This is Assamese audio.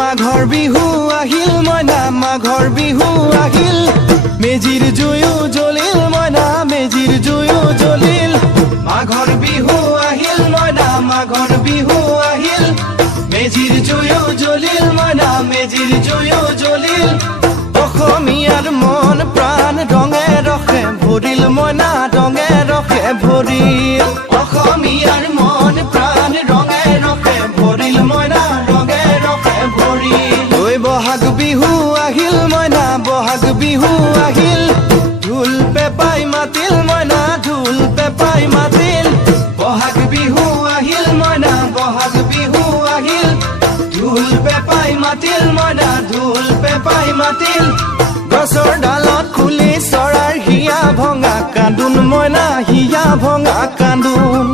মাঘৰ বিহু আহিল মইনা মাঘৰ বিহু আহিল মেজিৰ জুয়ো জ্বলিল মইনা মেজিৰ জুয়ো জ্বলিল মাঘৰ বিহু আহিল মইনা মাঘৰ বিহু আহিল মেজিৰ জুয়ো জ্বলিল মইনা মেজিৰ জুয়ো জ্বলিল অসমীয়াৰ মন প্ৰাণ ৰঙে ৰখে ভৰিল মইনা ৰঙে ৰখে ভৰিল অসমীয়াৰ মন প্ৰাণ ৰঙে ৰখে ভৰিল মইনা ৰঙে ৰখে ভৰিল ঐ বহাগ বিহু আহিল মইনা বহাগ বিহু আহিল ঢোল পেপাই মাতিল মইনা ঢোল পেপাই মাতিল বহাগ বিহু আহিল মইনা বহাগ বিহু আহিল ঢোল পেপাই মাতিল মইনা ঢোল পেপাই মাতিল গছৰ ডালত খুলি চৰাৰ হিয়া ভঙা কান্দোন মইনা হিয়া ভঙা কান্দোন